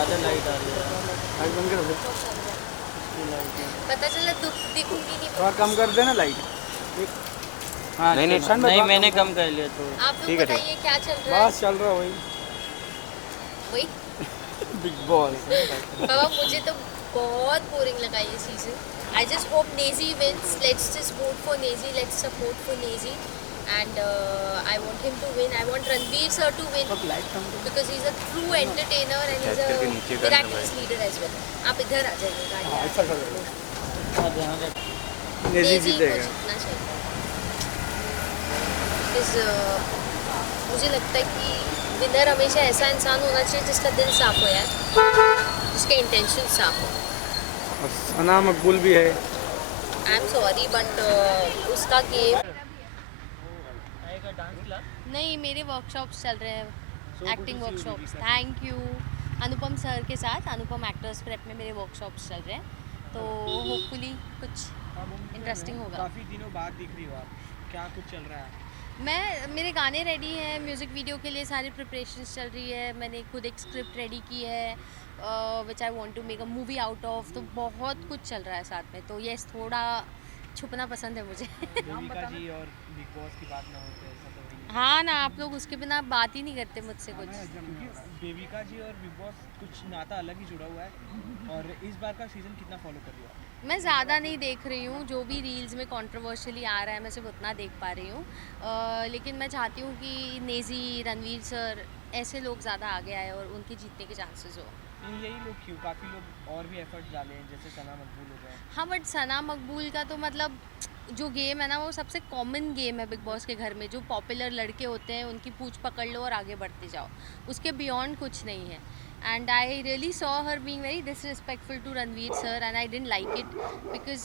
ज़्यादा लाइट आ रही है। लाइट बंद करो फिर। पता चला दिखूंगी नहीं। थोड़ा कम कर देना लाइट। हाँ नहीं नहीं शन भाई, नहीं थोड़ा मैंने कम कम कर लिया तो। आप लोग ठीक है, बताइए क्या चल रहा है। बस चल रहा वही वही बिग बॉस। बाबा मुझे तो बहुत बोरिंग लगा ये season. I just hope Naezy wins. Let's just vote for Naezy, let's support for Naezy and I want him to win. I want Ranveer sir to win because he is a true entertainer and he is a miraculous leader as well. आप इधर आ जाइए गाड़ी। ऐसा कर दो। हाँ ध्यान रख। नेजी नेजी को जीतेगा। जीतना चाहिए। मुझे लगता है कि विनर हमेशा ऐसा इंसान होना चाहिए जिसका दिल साफ हो यार, जिसके इंटेंशन साफ हो। और सना मकबूल भी है। आई एम सॉरी बट उसका गेम डांस क्लास नहीं, मेरे वर्कशॉप्स चल रहे हैं, acting workshops. Thank you. Anupam sir के साथ अनुपम एक्टर्स प्रेप में मेरे वर्कशॉप्स चल रहे हैं, तो होपफुली कुछ इंटरेस्टिंग होगा। काफ़ी दिनों बाद दिख रही हो आप, क्या कुछ चल रहा है? मेरे गाने रेडी हैं, म्यूज़िक वीडियो के लिए सारी प्रिपरेशंस चल रही है। मैंने खुद एक स्क्रिप्ट रेडी की है which I want to make a movie out of. तो बहुत कुछ चल रहा है साथ में, तो यस थोड़ा छुपना पसंद है मुझे। देविका जी और बिग बॉस की बात ना हो तो ऐसा तो नहीं। हाँ ना, आप लोग उसके बिना बात ही नहीं करते मुझसे कुछ। क्योंकि देविका जी और बिग बॉस कुछ नाता अलग ही जुड़ा हुआ है। और इस बार का सीज़न कितना फॉलो कर रही हो आप? मैं ज़्यादा नहीं देख रही हूँ, जो भी रील्स में कंट्रोवर्शियली आ रहा है मैं सिर्फ उतना देख पा रही हूँ। लेकिन मैं चाहती हूँ कि नेजी, रणवीर सर ऐसे लोग ज़्यादा आगे आए और उनके जीतने के चांसेस हो। यही लोग क्यों, काफ़ी लोग और भी एफर्ट डाले हैं, जैसे सना मकबूल हो गए। हाँ बट सना मकबूल का तो मतलब जो गेम है ना, वो सबसे कॉमन गेम है बिग बॉस के घर में। जो पॉपुलर लड़के होते हैं उनकी पूंछ पकड़ लो और आगे बढ़ते जाओ, उसके बियॉन्ड कुछ नहीं है। And I really saw her being very disrespectful to Ranveer sir and I didn't like it because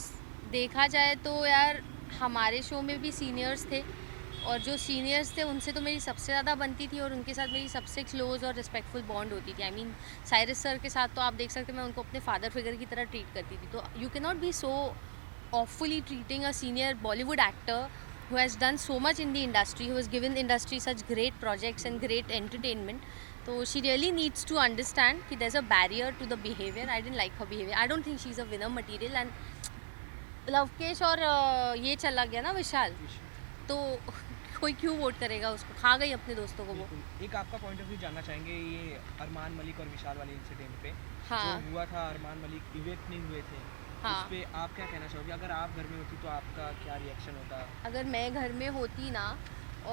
देखा जाए तो यार हमारे शो में भी सीनियर्स थे और जो सीनियर्स थे उनसे तो मेरी सबसे ज़्यादा बनती थी और उनके साथ मेरी सबसे क्लोज और रिस्पेक्टफुल बॉन्ड होती थी। आई मीन साइरस सर के साथ तो आप देख सकते मैं उनको अपने फादर फिगर की तरह ट्रीट करती थी। तो you can not be so awfully treating a senior Bollywood actor who has done so much in the industry, who has given the industry such great projects and great entertainment. So she really needs to understand that there's a barrier to the behavior. I didn't like her behavior. I don't think she's a winner material. And Lavkesh और ये चला गया ना विशाल, तो कोई क्यों vote करेगा उसको? खा गई अपने दोस्तों को वो। एक आपका पॉइंट ऑफ व्यू जानना चाहेंगे ये अरमान मलिक और विशाल वाले इंसिडेंट पे। हाँ। जो हुआ था, अरमान मलिक इवेक्ट नहीं हुए थे। हाँ। उस पे आप क्या कहना चाहोगे? अगर आप घर में होती तो आपका क्या रिएक्शन होता? अगर मैं घर में होती ना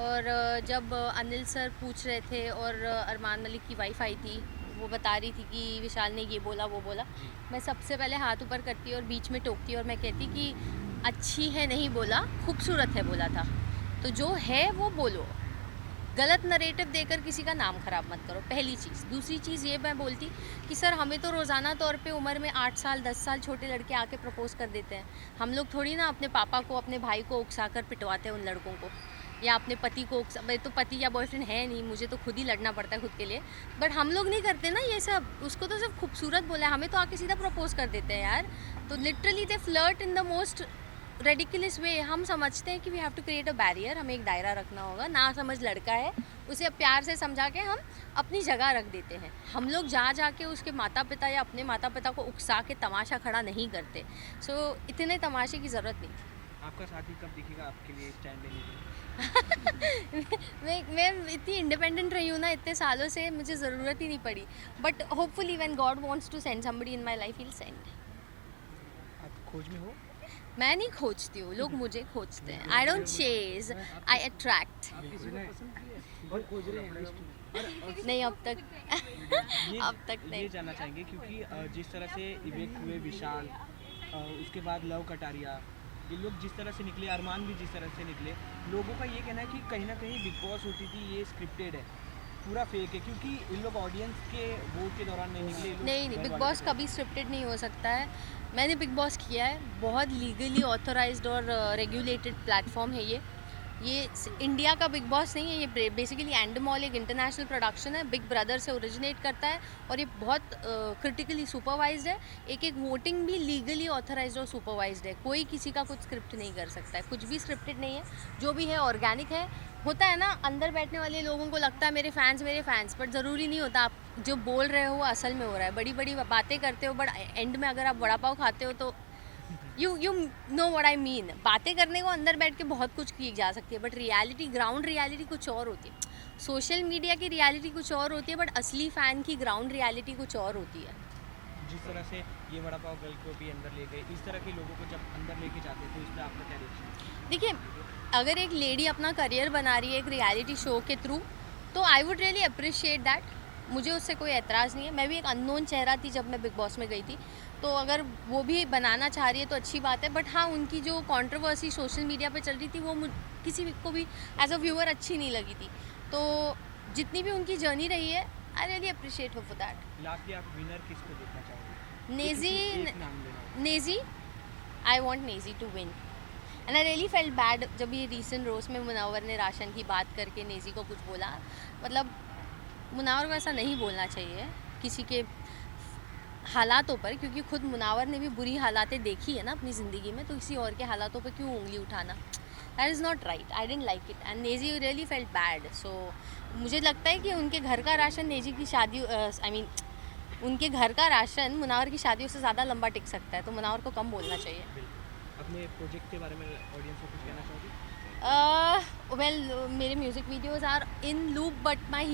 और जब अनिल सर पूछ रहे थे और अरमान मलिक की वाइफ आई थी, वो बता रही थी कि विशाल ने ये बोला वो बोला, मैं सबसे पहले हाथ ऊपर करती और बीच में टोकती और मैं कहती कि अच्छी है नहीं बोला, खूबसूरत है बोला था। तो जो है वो बोलो, गलत नरेटिव देकर किसी का नाम ख़राब मत करो, पहली चीज़। दूसरी चीज़ ये मैं बोलती कि सर हमें तो रोज़ाना तौर पे उम्र में 8 साल 10 साल छोटे लड़के आके प्रपोज़ कर देते हैं। हम लोग थोड़ी ना अपने पापा को अपने भाई को उकसा कर पिटवाते हैं उन लड़कों को, या अपने पति को मैं तो पति या बॉयफ्रेंड है नहीं, मुझे तो खुद ही लड़ना पड़ता है खुद के लिए। बट हम लोग नहीं करते ना ये सब। उसको तो सिर्फ खूबसूरत बोला है, हमें तो आके सीधा प्रपोज़ कर देते हैं यार। तो literally they flirt in the most ridiculous way. हम समझते हैं कि we have to create a barrier, हमें एक दायरा रखना होगा। ना समझ लड़का है उसे प्यार से समझा के हम अपनी जगह रख देते हैं। हम लोग जा के उसके माता पिता या अपने माता पिता को उकसा के तमाशा खड़ा नहीं करते। सो इतने तमाशे की ज़रूरत नहीं थी। आपका साथी कब दिखेगा आपके लिए स्टैंड लेने के? मैं इतनी इंडिपेंडेंट रही हूँ ना इतने सालों से, मुझे ज़रूरत ही नहीं पड़ी। But hopefully when God wants to send somebody in my life he will send. आप खोज में हो? मैं नहीं खोजती हूँ, लोग मुझे खोजते हैं। I don't chase, I attract. नहीं अब तक अब तक ये नहीं। जानना चाहेंगे क्योंकि जिस तरह से इवेक्ट हुए विशाल, उसके बाद लव कटारिया, ये लोग जिस तरह से निकले, अरमान भी जिस तरह से निकले, लोगों का ये कहना है कि कहीं ना कहीं बिग बॉस होती थी ये स्क्रिप्टेड है, पूरा फेक है, क्योंकि इन लोग ऑडियंस के वोट के दौरान नहीं निकले। नहीं, बिग बॉस कभी स्क्रिप्टेड नहीं हो सकता है। मैंने बिग बॉस किया है, बहुत लीगली ऑथराइज्ड और रेगुलेटेड प्लेटफॉर्म है ये इंडिया का बिग बॉस नहीं है। ये बेसिकली एंडमॉल एक इंटरनेशनल प्रोडक्शन है, बिग ब्रदर से ओरिजिनेट करता है और ये बहुत क्रिटिकली सुपरवाइज्ड है। एक वोटिंग भी लीगली ऑथराइज्ड और सुपरवाइज्ड है। कोई किसी का कुछ स्क्रिप्ट नहीं कर सकता है, कुछ भी स्क्रिप्टेड नहीं है। जो भी है ऑर्गेनिक है, होता है ना, अंदर बैठने वाले लोगों को लगता है मेरे फैंस, बट ज़रूरी नहीं होता। आप जो बोल रहे हो वो असल में हो रहा है। बड़ी बड़ी बातें करते हो, बट एंड में अगर आप वड़ा पाव खाते हो तो you know what I mean. बातें करने को अंदर बैठ के बहुत कुछ की जा सकती है, बट रियलिटी, ग्राउंड रियलिटी कुछ और होती है। सोशल मीडिया की रियलिटी कुछ और होती है, बट असली फ़ैन की ग्राउंड रियलिटी कुछ और होती है। जिस तरह से ये वड़ा पाव गर्ल को भी अंदर ले गए, इस तरह के लोगों को जब अंदर लेके जाते हैं तो इस पर आपका क्या रिएक्शन? देखिए, अगर एक लेडी अपना करियर बना रही है एक रियलिटी शो के थ्रू, तो I would really appreciate that. मुझे उससे कोई एतराज़ नहीं है। मैं भी एक अननोन चेहरा थी जब मैं बिग बॉस में गई थी, तो अगर वो भी बनाना चाह रही है तो अच्छी बात है। बट हाँ, उनकी जो कंट्रोवर्सी सोशल मीडिया पे चल रही थी वो किसी को भी एज अ व्यूअर अच्छी नहीं लगी थी। तो जितनी भी उनकी जर्नी रही है, I really appreciate for that. Lastly आप विनर किसको देखना चाहोगे? नेजी, एक नाम लेना होगा। Naezy, I want Naezy to win. And I really felt bad जब ये रीसेंट रोज में मुनावर ने राशन की बात करके नेजी को कुछ बोला। मतलब मुनावर को ऐसा नहीं बोलना चाहिए किसी के हालातों पर, क्योंकि खुद मुनावर ने भी बुरी हालातें देखी है ना अपनी ज़िंदगी में, तो किसी और के हालातों पर क्यों उंगली उठाना? That is not right. I don't like it and नेजी रियली फेल्ट बैड। सो मुझे लगता है कि उनके घर का राशन नेजी की शादी, आई मीन उनके घर का राशन मुनावर की शादियों से ज़्यादा लंबा टिक सकता है, तो मुनावर को कम बोलना चाहिए। बिल्कुल। अपने प्रोजेक्ट के बारे में ऑडियंस को कुछ कहना चाहोगे? वेल, मेरे music videos are in loop, but my